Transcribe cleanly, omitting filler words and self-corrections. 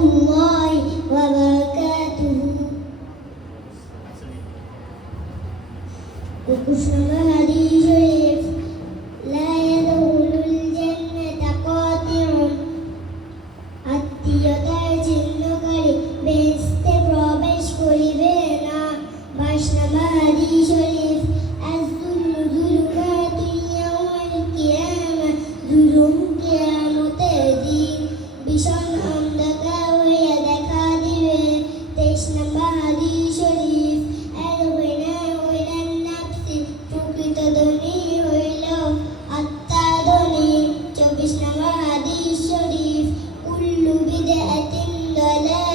الله وبركاته. 21 নম্বর হাদিস শরীফ, লা ইয়াদখুলুল জান্নাতা কাতিউন, আত্মীয়তার ছিন্নকারী বেহেশতে প্রবেশ করিবে না। 22 নম্বর হাদিস শরীফ, আয-যুলমু যুলুমাতুন ইয়াওমাল কিয়ামা, জুলুম কিয়ামতের দিন ভীষণ অন্ধকার হইয়া দেখা দিবে। 23 নম্বর হাদিস শরীফ, আল-গিনা গিনান নাফসি, প্রকৃত ধনী হইল আত্মার ধনী। 24 নম্বর হাদিস শরীফ, কুল্লু বিদআতিন দালালা,